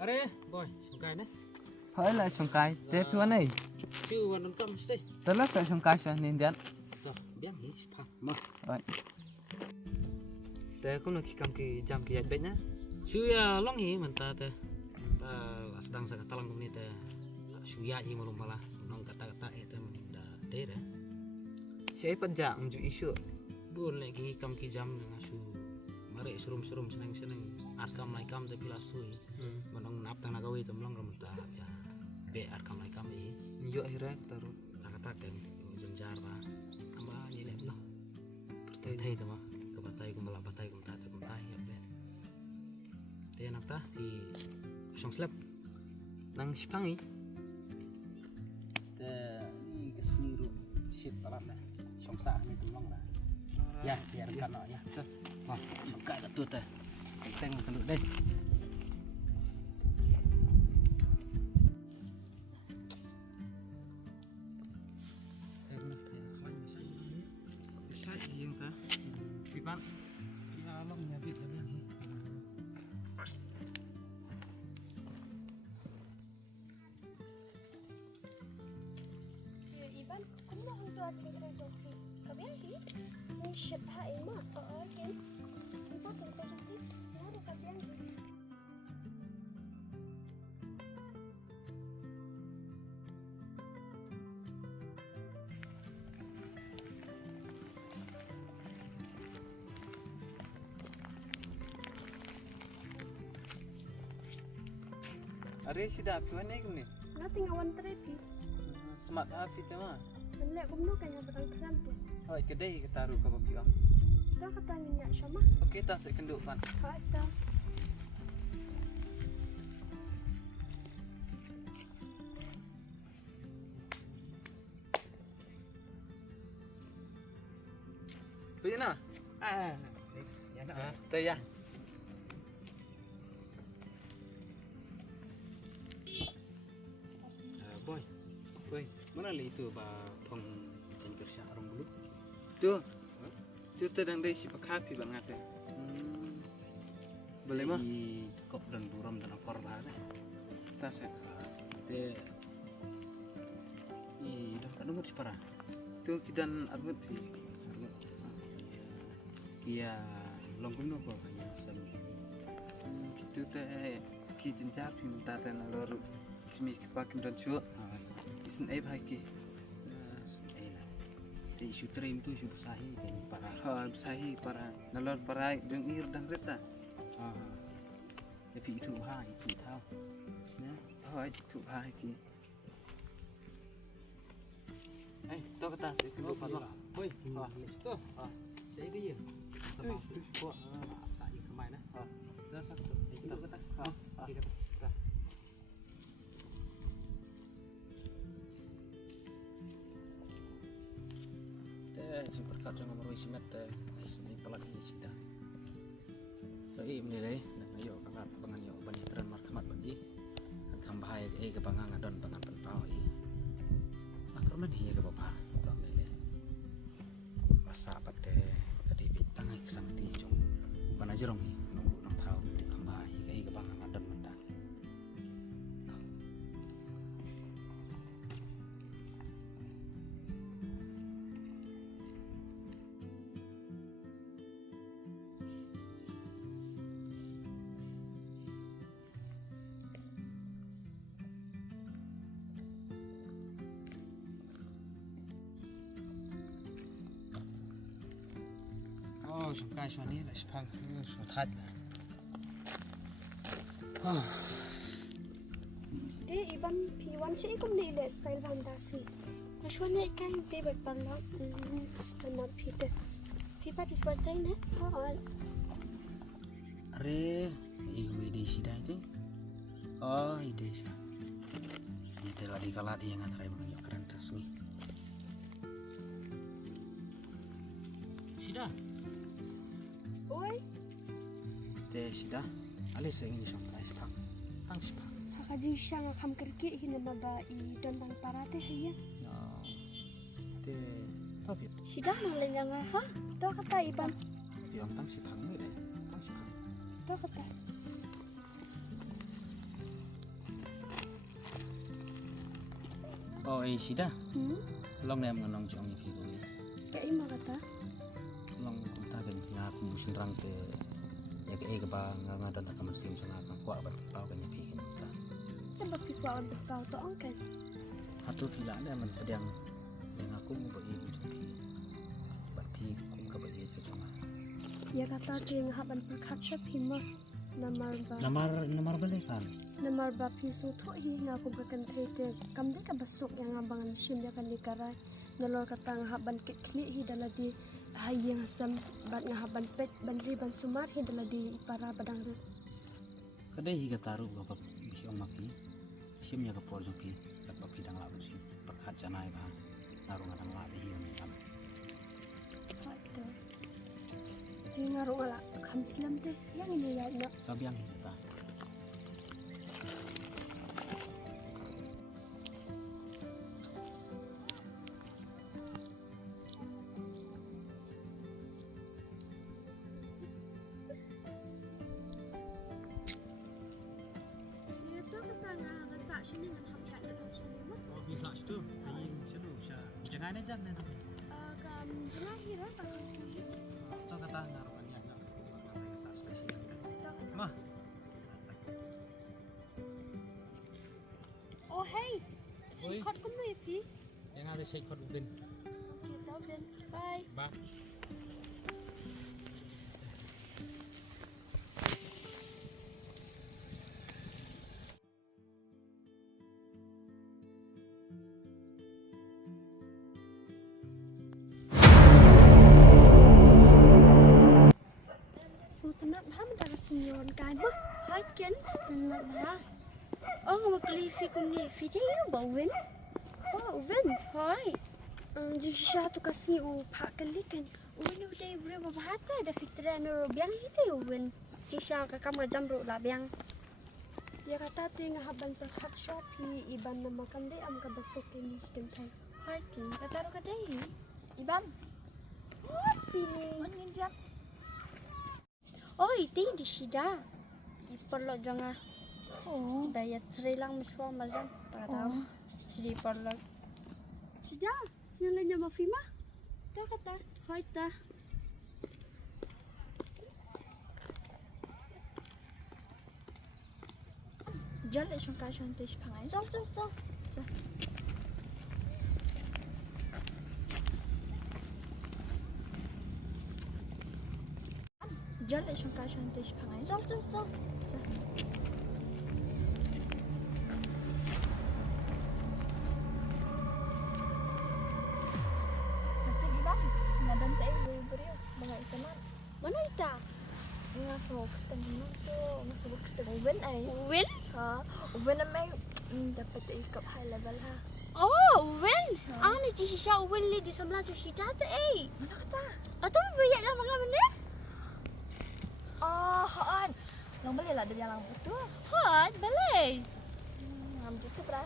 Are, boy, sungkai ne? Hỏi lại sungkai, thế phía này. Chưa vào nón cam stay. Tớ lát sẽ sungkai cho nên điện. Rồi, biếng hí phang mà. Rồi. Thế cũng là cầm cái jam cái bait nhá. Suya long hí mình ta sedang sa katalang ko ni ta suya hi mo pala nong kata-kata itu mình đã để đấy. Sẽ phân dạng một chút isu. Buồn lagi kam ki jam dengan su mare surum-surum seneng-seneng arkam lai kam tapi lasui. Manong nap tang nagawi tu melong ram ta ya be arkam lai kam hi. Yo akhirnya taruh. Kata kan jenjara amba ni le no. Pertai thai tu mah ke batai ko mala batai ko ta ya be. Te nak ta di song slap nang sipangi. Te ni kesniru shit parat dah. Song sa ni tu melong dah. Ya, biar kan ya. Wah, suka tu teh. Teng kenduk deh. Bisa yang teh. Pipan. Ya Allah nyabit kan. Iban, kamu nak untuk acing kerja ni? Kami ni, ni syabha ima, kan? Iban kerja ni, mana kami ni? Are sudah apa ni kau ni? Nanti ngawan terapi. Smart api tu mah. Melihat kamu kan yang petang terang. Hai kedai kita taruh ke babi am. Dah kata minyak sama. Okey tak saya kenduk pan. Kata. Pergi nak? Ya nak. Tak ya. Boy. Boy, mana le itu ba pong tengker sya orang dulu. Tu. Tu terdang dari si pakapi banget. Boleh mah? Kop dan buram dan akor lah. Tak saya. Te dah kan ngut parah. Tu kidan argut pi. Kia longkum no ko hanya sam. Kitu teh ki jenjar pi minta teh nalor kimi kepakim dan cuak. Isin aib haki. Te isu trim tu isu sahi dan parah. Ha sahi para nalor para deng ir dan reta. Tapi itu ha itu tahu. Ya. Ha itu haki. Tu kata saya kenduk pan lah. Oi, ha. Tu. Ha. Saya ke ye. Kau saya ke mana? Ha. Dah satu. Itu kata. Ha. Kita kata. Super kat jangan meruai semet isni pelat ini sudah. Jadi menilai dan ayo kalat bangan yo bani teran markamat bagi kan bahaya ke bangang adon bangan pentau i. Akar man hiya ke bapa to menilai. Masa pate kadi bintang ai kesang ti jong bana jerong hi nunggu nang tau di kambah hi ke bangang adon mentang. Oh, sungkai suani lah sepang sutat. Iban P1 siya ikum nila style fantasi. Nasuan na ikan favorite pang lang. Stand Peter. Pipa di suatay na. Oo. Are, ide sida itu. Oh, ide sida. Ide lah di kalat yang antara yang keren tasmi. Sida. Oi. Te sida. Alis ingin sungkai sepang. Tang sepang. Hakajing siya nga kam kerki hinamaba dan bang parate hiya. No. Te tapi Sida nang lenya nga ha. Do kata Iban. yang tang sepang ni deh. Tang sepang. Do kata. Oh, sida. Hmm? Long nem nganong chong ni phi lui. Kayak ima kata. Long kum ta kan nga kum sin rang te ya ke ba nga dan ka man sim sanga ka kwa ba pau kan ni phi kan ta. Kan bapi kuat bertau tu orang kan. Hatu phi la ne man pedang yang aku mu ba i tu phi. Ba phi kum ka ba i ka chong. Ya kata dia ngahaban berkat syapima. Namar balik kan. Namar bapi su tu hi ngaku berkan trete. Kam de ka basuk yang abangan sim ya kan dikarai. Nalor kata ngahaban kekli hi daladi hayang sam bat ngahaban pet bandri ban sumar hi daladi para badang ru. Kadai hi ka taru ba ba bi ong mapi. Sim ya ka por jong phi. Ka ba phi dang la ba sim. Perkat janai ba. Naru ngadang la hi ni kam. Hi ngaru ala kam silam te yang ini ya nak. Ka biang hi ta. Dia tu kata ngasa sini ngam kat dalam sini mah. Oh, bi sa stu. Ayin silu sya. Jangan ne jan ne. Kam jenah hira pasal ni. To kata ngaru kan ya. Sa stasi. Mah. Oh hey. Oi. Khat kum ni pi. Yang ada saya kod ubin. Okay, tahu then. Bye. Ba. So tenat ha mendaga senyon kan bah. Hai ken tenat ha. Oh ngakli fi kum ni fi dia you bawin. Oh win. Hai. Jin shisha tu kasni u pak kali kan. Win u dai bre ba hata da fitra no biang hite u win. Shisha ka kam jam ro la biang. Dia kata tengah haban perkat Shopee iban nama kam dai am ka basuk ini kentai. Hai ken kata ro kadai. Iban. Oh feeling. Manin jam. Oh, itu di sida. Perlu jangan. Oh. Bayar serilang mesra macam tahu. Jadi perlu. Sida, nyalanya mafima. Dah kata. Hai dah. Jalan sangka cantik pangai. Jom. Jalan sangka cantik pangai. Jom. Nanti gimana? Ngadan teh beri mga itaman. Mana ita? Ngaso ketemu tu, ngaso ketemu Win ay. Win? Ha, Win namay dapat ikap high level ha. Oh, Win. Ani ci siya Win li di samla tu sita te ay. Mana kata? Atau banyak lah mga mana? Oh, Haan. Lang balik lah dari lang betul. Haan, balik. Ngam gitu pra.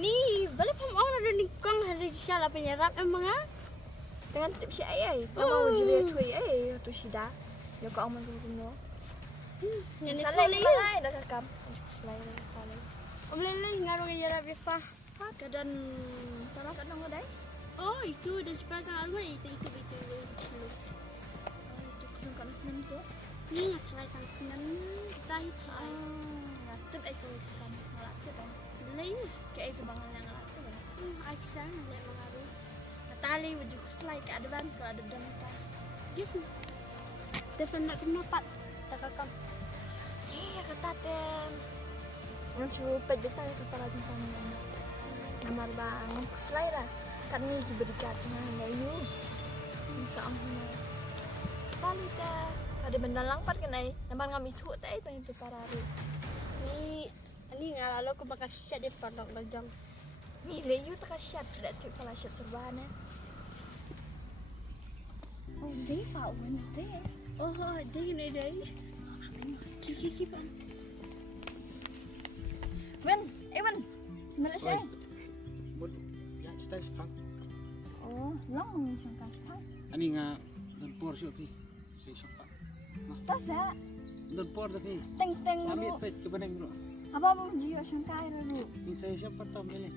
Ni, balik pam orang ada nikang hari siya lah penyerap emang ah. Dengan tip si ayah, mau jadi cuy ayah tu sida. Ya kau aman dulu no. Ini salai mana dah kakam. Salai salai. Lele ngaruh ya Rabifa. Kedan tanah kadang ada. Oh, itu dah sepakat alma itu. Yung kalau senang tu, ni nak try kan senang kita hitai. Ngatep itu kan ngelatih kan. Lain kayak itu bangal yang ngelatih kan. Aksan lihat mengaruh. Natali wujud slide ke advance kalau ada dan kita. Gitu. Telepon nak dapat tak kakam. Iya kata tem. Yang suruh pedetan kepala tentang nomor bang slide lah. Kami diberikan dengan ini. Bisa ampun. Tali teh ada benda langpat kenai nampak kami tu tak itu parari ni ngalalo ko baka syat di pardok lajang ni leyu tak syat dak tu kala syat serbana oh dia fa wen teh oh dia ni dai kiki bang wen Malaysia Ya, stay sepang. oh long sangka sepang Ani nga dan por Shopee. Saya sopak. tas ya Dan por tapi. teng Ambil pet ke beneng dulu. apa mau jiwa sangka dulu Ini saya siapa tahu ini.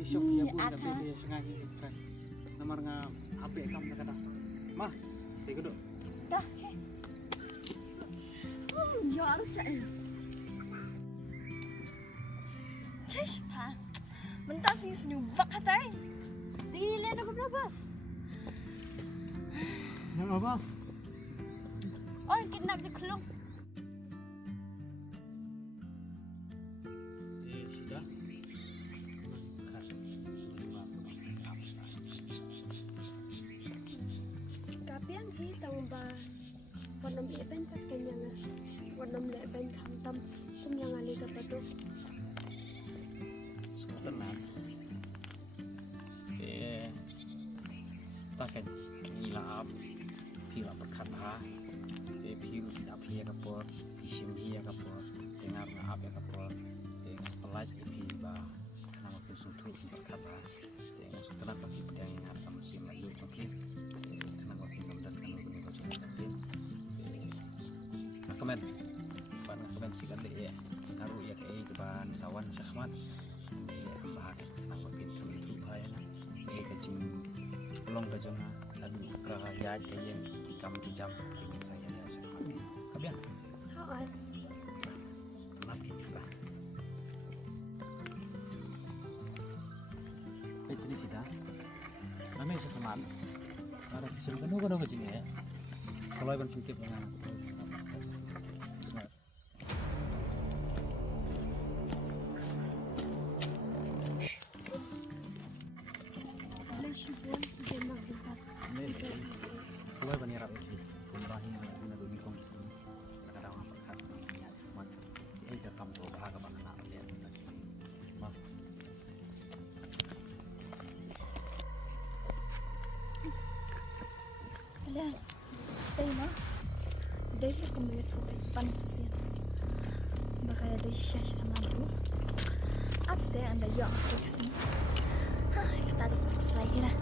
Isok Ih, ya bu, ada. tapi dia sengaja keren. Nomor nga api kamu kadang. Mah, saya gedok. Dah, oke. Ya, harus saya. Cish, pa. Mentas sih senyubak katanya. Dilihat aku berapa? Yang apa? Oh, yang kidnap di kulung. Sudah. Tapi yang hitang ba warnam leben pat kanya nga warnam leben kamtam kumya nga liga pa to. Tenang. Takan nilap pila berkata pil tidak pia kapor isim hia kapor dengar ngaap ya kapor dengan pelaj pi ba nama kusutu berkata dengan setelah bagi pedang yang ada mesin laju coklit karena waktu dan kalau ini kau cakap tapi nah komen pada komen sih kan ya naruh ya kayak keban sawan syahmat bahan karena waktu itu bayang kecing pulang ke zona dan ke ya kayak ikam jam saya ya syahmat kabian Haan. temat gitu lah ini sudah namanya seseman ada kisah penuh kalau kecil ya kalau ikan fikir dengan Malaysia dia maglipat. kalau ikan nyerap itu pembahin guna demi kondisi kadang apa kan ya semua ini kamu coba ke mana nak lihat mah Kalian, stay na. Dahil ako may tubig pansin. Baka ada siya sa madu. At saya anda yung ako kasi. Ay, katarik ko sa lagi na.